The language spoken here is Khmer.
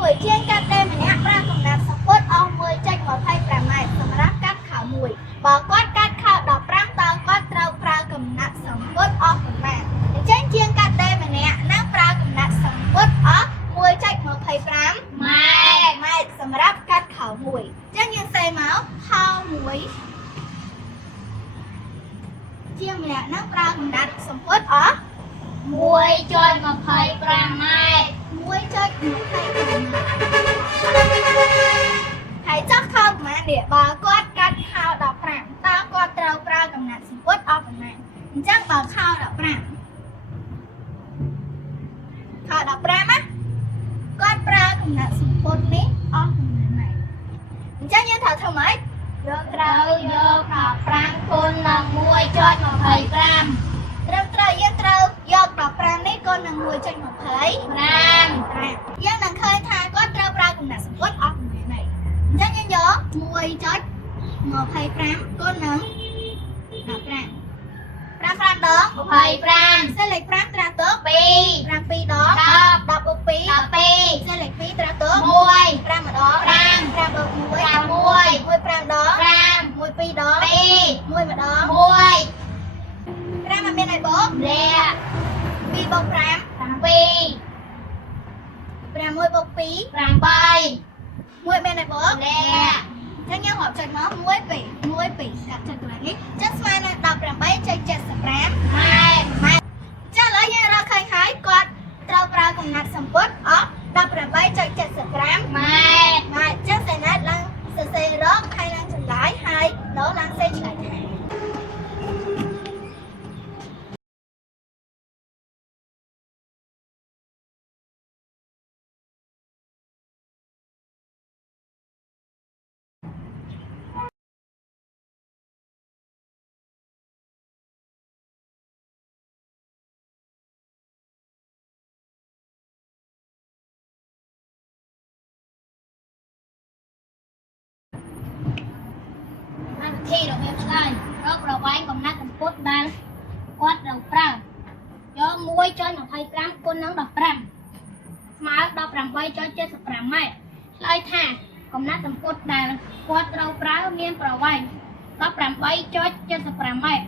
មួយជាងកាត់តែម្នាក់ប្រើកំណាត់សំពត់អស់1.25 ម៉ែត្រសម្រាប់កាត់ខោមួយបើគាត់កាត់ខោ15តើគាត់ត្រូវប្រើកំណាត់សំពត់អស់ប៉ុន្មានអញ្ចឹងជាងកាត់តែម្នាក់នឹងប្រើកំណាត់សំពត់អស់1.25 ម៉ែត្រសម្រាប់កាត់ខោមួយអញ្ចឹងយើងសេមកខោមួយជាងម្នាក់នឹងប្រើកំណាត់សំពត់អស់1.25 ម៉ែត្រហើយចោះខោប្រមាណនេះបើគាត់កាត់ខោ15តើគាត់ត្រូវប្រើកំណាត់សំពត់អស់ប៉ុន្មានអញ្ចឹងបើខោ15ណាគាត់ប្រើកំណាត់សំពត់នេះអស់ប៉ុន្មានម៉ែត្រអញ្ចឹងយើងត្រូវធ្វើម៉េចត្រូវយក15គុណនឹង 1.25 ត្រឹមត្រូវយើងត្រូវយក15នេះគុណនឹង 1.25 យើងនឹងឃើញថាគាត់ត្រូវប្រើកំណាត់សំពត់អស់ប៉ុន្មានហើយអញ្ចឹងយើងយក 1.25 គុណនឹង15 5 ដង 25សេលេខ5ត្រាទុក2 7ដង 10 10បូក2 12សេលេខ2ត្រាទុក1 5ម្ដង 5 5បូក1 6 1 5ដង 5 1 2ដង 2 1ម្ដង 1 5អត់មានអីបូក2បូក5 7 6បូក2 8 1មានអីបូកអញ្ចឹងយើងរាប់ចុចមក1 2 1 2ដាក់ចុចកន្លែងនេះចុចស្មើនឹង 18.75 ម៉ែត្រចាឥឡូវយើងរកឃើញហើយគាត់ត្រូវប្រើកំណាត់សំពត់អស់ 18.75 ម៉ែត្រចឹងសេណាត់ឡើងសរសេររកហើយឡើងចម្លើយហើយដល់ឡើងសេឆ្លើយថាវិធីរបៀបឆ្លើយរកប្រវែងកំណាត់សំពត់ដែលគាត់ត្រូវប្រើយក 1.25 គុណនឹង 15ស្មើ18.75 ម៉ែត្រឆ្លើយថាកំណាត់សំពត់ដែលគាត់ត្រូវប្រើមានប្រវែង 18.75 ម៉ែត្រ